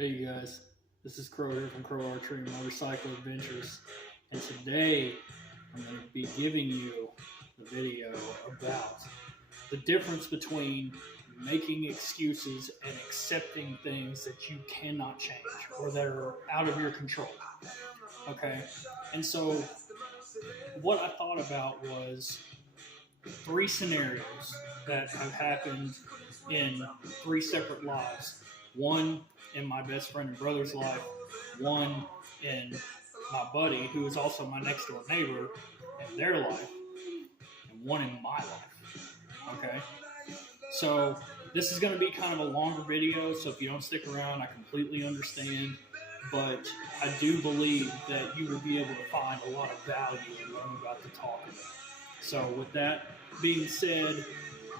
Hey you guys, this is Crow here from Crow Archery and Motorcycle Adventures, and today I'm going to be giving you a video about the difference between making excuses and accepting things that you cannot change or that are out of your control. Okay, and so what I thought about was three scenarios that have happened in three separate lives. One in my best friend and brother's life, one in my buddy, who is also my next door neighbor, in their life, and one in my life. Okay? So this is going to be kind of a longer video, so if you don't stick around, I completely understand. But I do believe that you will be able to find a lot of value in what I'm about to talk about. So with that being said,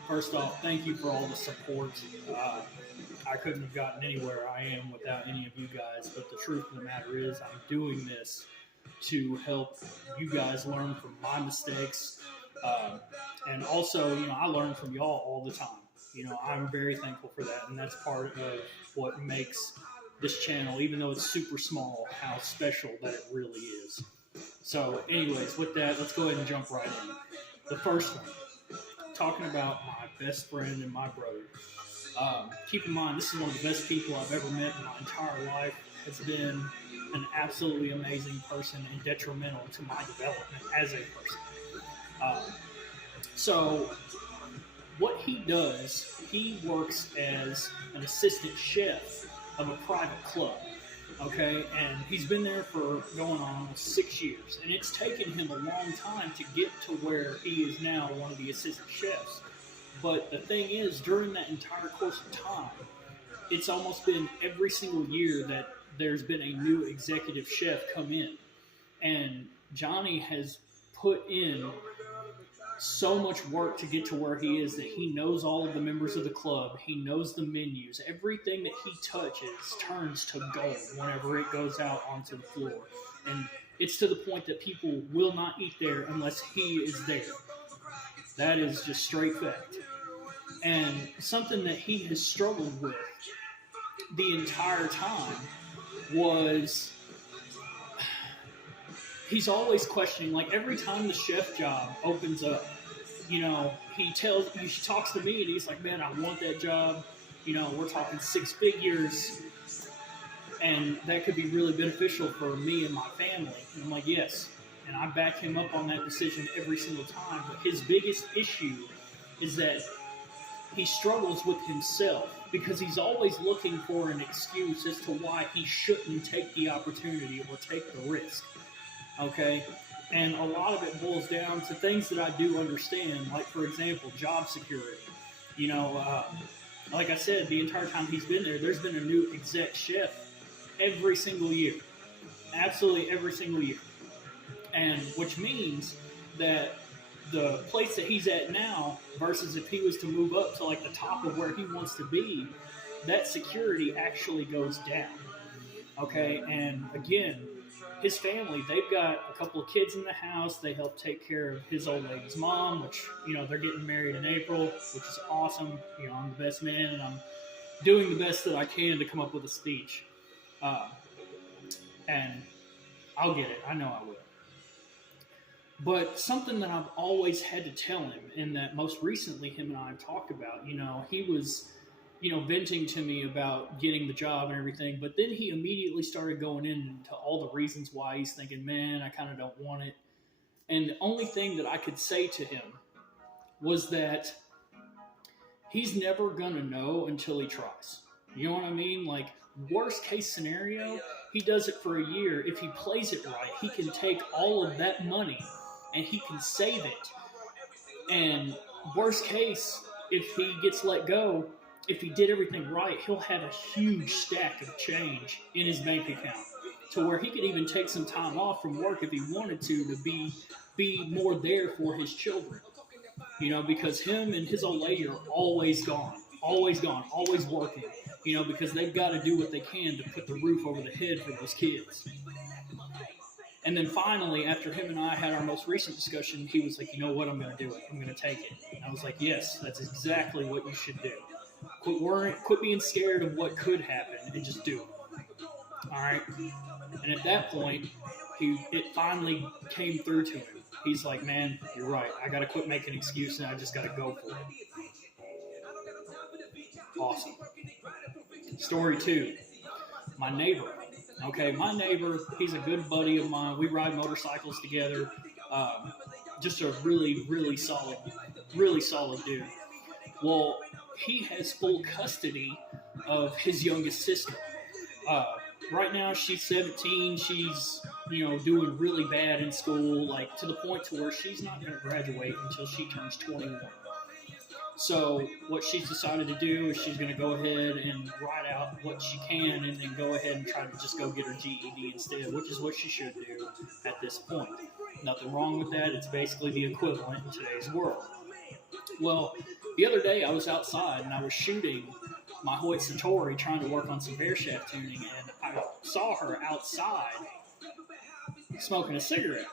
first off, thank you for all the support. I couldn't have gotten anywhere I am without any of you guys, but the truth of the matter is I'm doing this to help you guys learn from my mistakes. And also, I learn from y'all all the time. I'm very thankful for that, and that's part of what makes this channel, even though it's super small, how special that it really is. So anyways, with that, let's go ahead and jump right in. The first one, talking about my best friend and my brother. Keep in mind, this is one of the best people I've ever met in my entire life. Has been an absolutely amazing person and detrimental to my development as a person. So what he does, he works as an assistant chef of a private club. Okay, and he's been there for going on almost 6 years, and it's taken him a long time to get to where he is now one of the assistant chefs. But the thing is, during that entire course of time, it's almost been every single year that there's been a new executive chef come in, and Johnny has put in so much work to get to where he is that he knows all of the members of the club. He knows the menus. Everything that he touches turns to gold whenever it goes out onto the floor. And it's to the point that people will not eat there unless he is there. That is just straight fact. And something that he has struggled with the entire time was he's always questioning, like every time the chef job opens up, he talks to me and he's like, man, I want that job. We're talking 6 figures and that could be really beneficial for me and my family. And I'm like, yes. And I back him up on that decision every single time. But his biggest issue is that he struggles with himself because he's always looking for an excuse as to why he shouldn't take the opportunity or take the risk. Okay, and a lot of it boils down to things that I do understand, like, for example, job security. Like I said, the entire time he's been there, there's been a new exec chef every single year. Absolutely every single year. And which means that the place that he's at now versus if he was to move up to, like, the top of where he wants to be, that security actually goes down. Okay, and again, his family, they've got a couple of kids in the house. They help take care of his old lady's mom, which, they're getting married in April, which is awesome. I'm the best man, and I'm doing the best that I can to come up with a speech. And I'll get it. I know I will. But something that I've always had to tell him, and that most recently him and I have talked about, he was venting to me about getting the job and everything, but then he immediately started going into all the reasons why he's thinking, man, I kind of don't want it. And the only thing that I could say to him was that he's never going to know until he tries. You know what I mean? Like, worst case scenario, he does it for a year. If he plays it right, he can take all of that money and he can save it. And worst case, if he gets let go, if he did everything right, he'll have a huge stack of change in his bank account to where he could even take some time off from work if he wanted to be more there for his children. Because him and his old lady are always gone, always working, because they've got to do what they can to put the roof over the head for those kids. And then finally, after him and I had our most recent discussion, he was like, you know what, I'm going to do it. I'm going to take it. And I was like, yes, that's exactly what you should do. Quit worrying, quit being scared of what could happen, and just do it. All right. And at that point, it finally came through to him. He's like, man, you're right. I got to quit making excuses and I just got to go for it. Awesome. Story 2. My neighbor. Okay, my neighbor, he's a good buddy of mine. We ride motorcycles together. Just a really solid dude. Well, he has full custody of his youngest sister. Right now, she's 17. She's, doing really bad in school, like to the point to where she's not going to graduate until she turns 21. So what she's decided to do is she's going to go ahead and write out what she can and then go ahead and try to just go get her GED instead, which is what she should do at this point. Nothing wrong with that. It's basically the equivalent in today's world. Well, the other day I was outside and I was shooting my Hoyt Satori trying to work on some bear shaft tuning, and I saw her outside smoking a cigarette.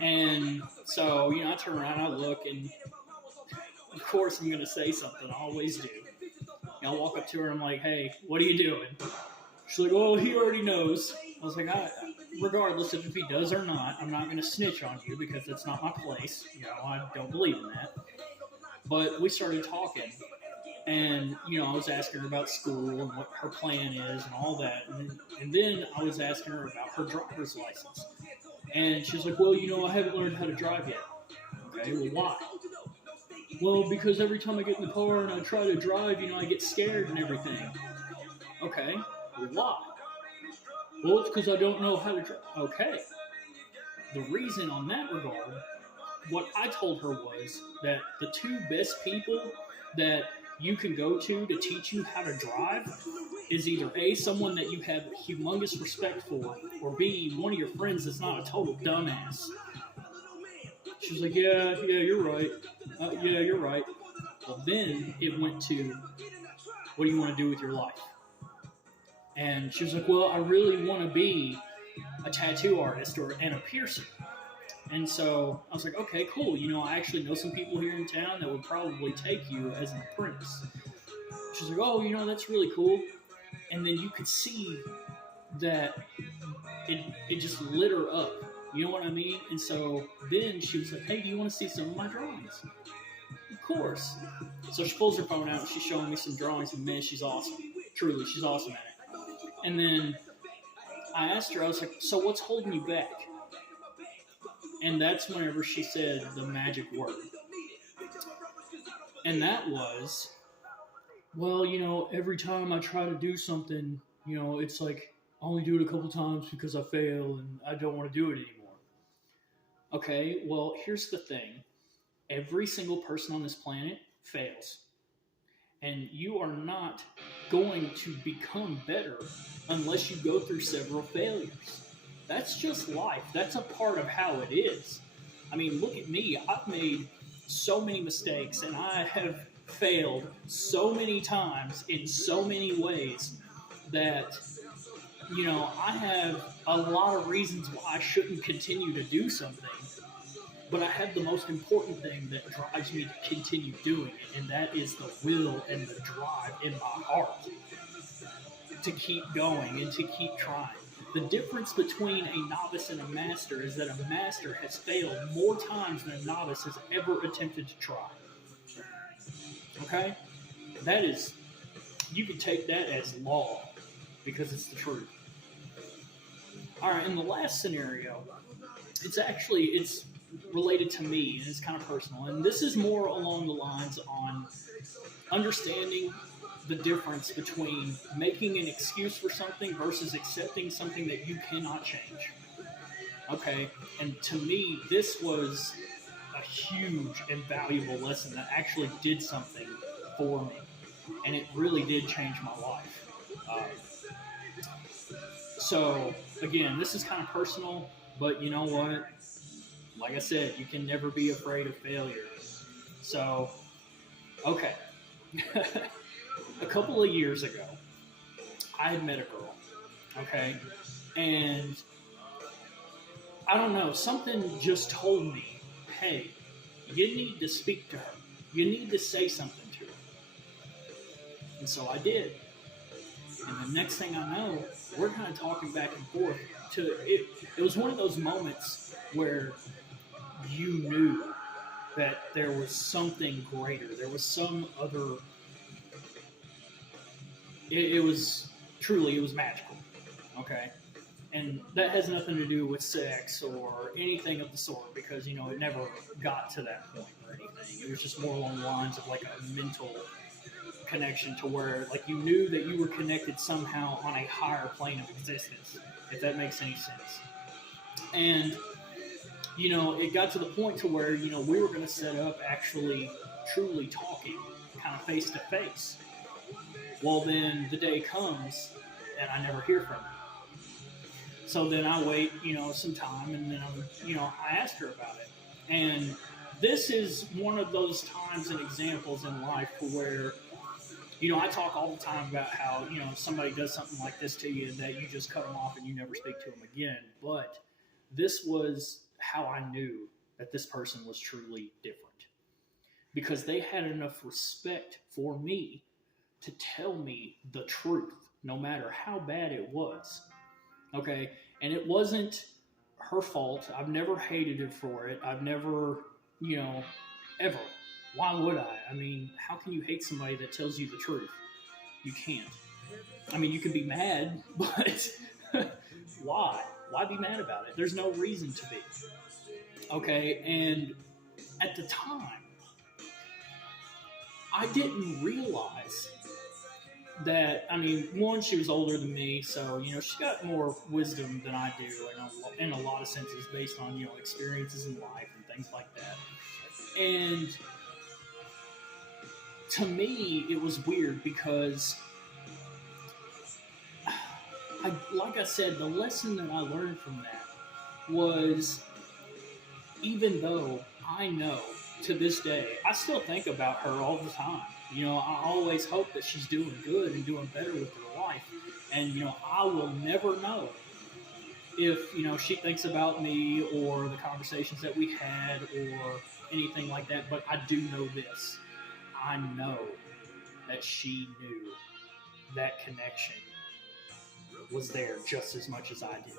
And so, I turn around, I look, and of course I'm going to say something. I always do. I walk up to her and I'm like, hey, what are you doing? She's like, oh, he already knows. I was like, regardless of if he does or not, I'm not going to snitch on you because that's not my place. I don't believe in that. But we started talking. And, I was asking her about school and what her plan is and all that. And then I was asking her about her driver's license. And she's like, well, I haven't learned how to drive yet. Okay, well, why? Well, because every time I get in the car and I try to drive, I get scared and everything. Okay, well, why? Well, it's because I don't know how to drive. Okay. The reason on that regard, what I told her was that the two best people that you can go to teach you how to drive is either A, someone that you have humongous respect for, or B, one of your friends that's not a total dumbass. She was like, yeah, you're right. Yeah, you're right. Well, then it went to, what do you want to do with your life? And she was like, well, I really want to be a tattoo artist and a piercer. And so I was like, okay, cool. I actually know some people here in town that would probably take you as an apprentice. She's like, oh, that's really cool. And then you could see that it just lit her up. You know what I mean? And so then she was like, hey, do you want to see some of my drawings? Of course. So she pulls her phone out and she's showing me some drawings, and man, she's awesome. Truly, she's awesome at it. And then I asked her, I was like, so what's holding you back? And that's whenever she said the magic word. And that was, well, every time I try to do something, it's like I only do it a couple times because I fail and I don't want to do it anymore. Okay, well, here's the thing. Every single person on this planet fails. And you are not going to become better unless you go through several failures. That's just life. That's a part of how it is. I mean, look at me. I've made so many mistakes, and I have failed so many times in so many ways that, I have a lot of reasons why I shouldn't continue to do something. But I have the most important thing that drives me to continue doing it, and that is the will and the drive in my heart to keep going and to keep trying. The difference between a novice and a master is that a master has failed more times than a novice has ever attempted to try. Okay? That is, you can take that as law because it's the truth. Alright, in the last scenario, it's related to me and it's kind of personal. And this is more along the lines on understanding the difference between making an excuse for something versus accepting something that you cannot change. Okay, and to me, this was a huge and valuable lesson that actually did something for me, and it really did change my life. So, again, this is kind of personal, but you know what? Like I said, you can never be afraid of failure. So, okay. A couple of years ago, I had met a girl, okay? And I don't know, something just told me, hey, you need to speak to her. You need to say something to her. And so I did. And the next thing I know, we're kind of talking back and forth. It was one of those moments where you knew that there was something greater. There was some other. It was truly, it was magical. Okay. And that has nothing to do with sex or anything of the sort, because, you know, it never got to that point or anything. It was just more along the lines of like a mental connection to where, like, you knew that you were connected somehow on a higher plane of existence, if that makes any sense. And, you know, it got to the point to where, you know, we were going to set up actually truly talking, kind of face to face. Well, then the day comes and I never hear from her. So then I wait, you know, some time, and then, you know, I asked her about it. And this is one of those times and examples in life where, you know, I talk all the time about how, you know, if somebody does something like this to you, that you just cut them off and you never speak to them again. But this was how I knew that this person was truly different, because they had enough respect for me to tell me the truth, no matter how bad it was. Okay, and it wasn't her fault. I've never hated her for it. I've never, you know, ever. Why would I? I mean, how can you hate somebody that tells you the truth? You can't. I mean, you can be mad, but why? Why be mad about it? There's no reason to be. Okay, and at the time, I didn't realize that, I mean, one, she was older than me, so, you know, she got more wisdom than I do in a lot of senses, based on, you know, experiences in life and things like that. And to me, it was weird because, like I said, the lesson that I learned from that was, even though I know to this day, I still think about her all the time. You know, I always hope that she's doing good and doing better with her life. And, you know, I will never know if, you know, she thinks about me or the conversations that we had or anything like that. But I do know this. I know that she knew that connection was there just as much as I did.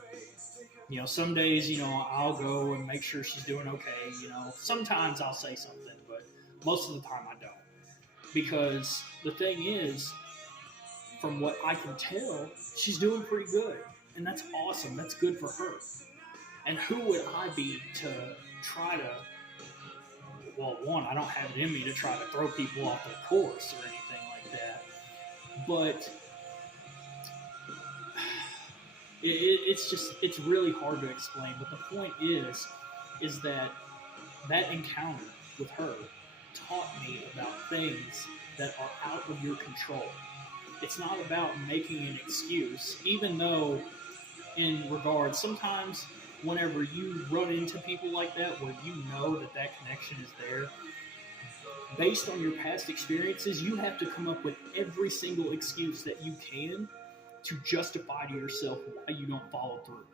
You know, some days, you know, I'll go and make sure she's doing okay. You know, sometimes I'll say something, but most of the time I don't. Because the thing is, from what I can tell, she's doing pretty good. And that's awesome. That's good for her. And who would I be to try to, well, one, I don't have it in me to try to throw people off their course or anything like that. But it's really hard to explain. But the point is that encounter with her taught me about things that are out of your control. It's not about making an excuse, even though in regards, sometimes whenever you run into people like that, where you know that connection is there, based on your past experiences, you have to come up with every single excuse that you can to justify to yourself why you don't follow through.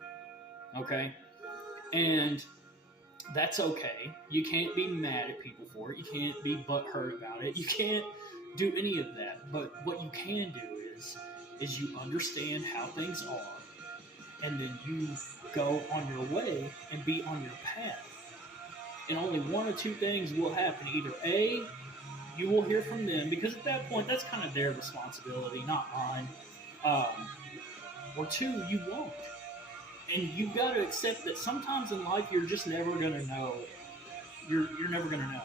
Okay? And that's okay. You can't be mad at people for it. You can't be butthurt about it. You can't do any of that. But what you can do is you understand how things are, and then you go on your way and be on your path. And only one or two things will happen. Either A, you will hear from them, because at that point, that's kind of their responsibility, not mine. Or two, you won't. And you've got to accept that sometimes in life you're just never going to know. You're never going to know.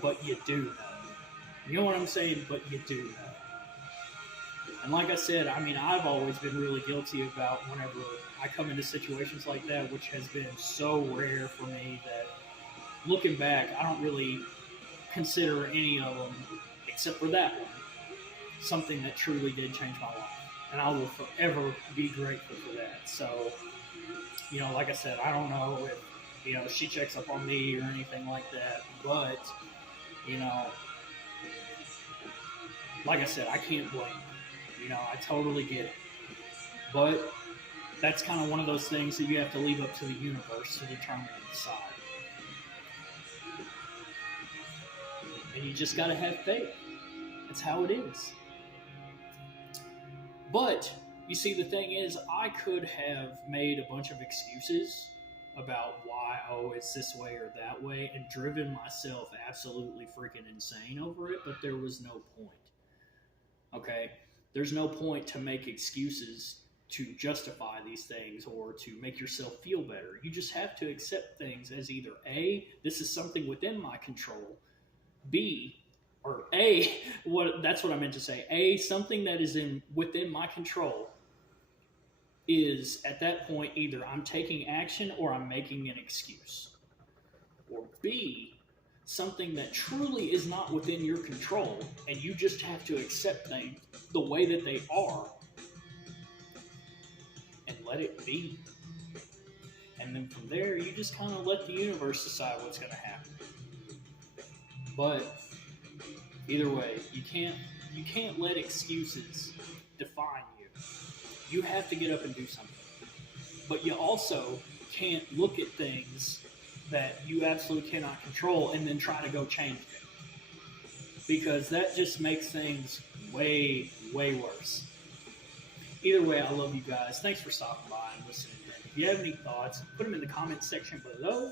But you do know. You know what I'm saying? But you do know. And like I said, I mean, I've always been really guilty about whenever I come into situations like that, which has been so rare for me that, looking back, I don't really consider any of them, except for that one, something that truly did change my life. And I will forever be grateful for that. So, you know, like I said, I don't know if, you know, she checks up on me or anything like that. But, you know, like I said, I can't blame her. You know, I totally get it. But that's kind of one of those things that you have to leave up to the universe to determine and decide. And you just got to have faith. That's how it is. But you see, the thing is, I could have made a bunch of excuses about why, oh, it's this way or that way, and driven myself absolutely freaking insane over it, but there was no point. Okay? There's no point to make excuses to justify these things or to make yourself feel better. You just have to accept things as either A, this is something within my control, B, or A, that's what I meant to say. A, something that is within my control is at that point either I'm taking action or I'm making an excuse. Or B, something that truly is not within your control and you just have to accept things the way that they are and let it be. And then from there, you just kind of let the universe decide what's going to happen. But either way, you can't let excuses define you. You have to get up and do something. But you also can't look at things that you absolutely cannot control and then try to go change them. Because that just makes things way, way worse. Either way, I love you guys. Thanks for stopping by and listening. If you have any thoughts, put them in the comment section below.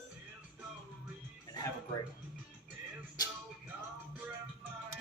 And have a great one.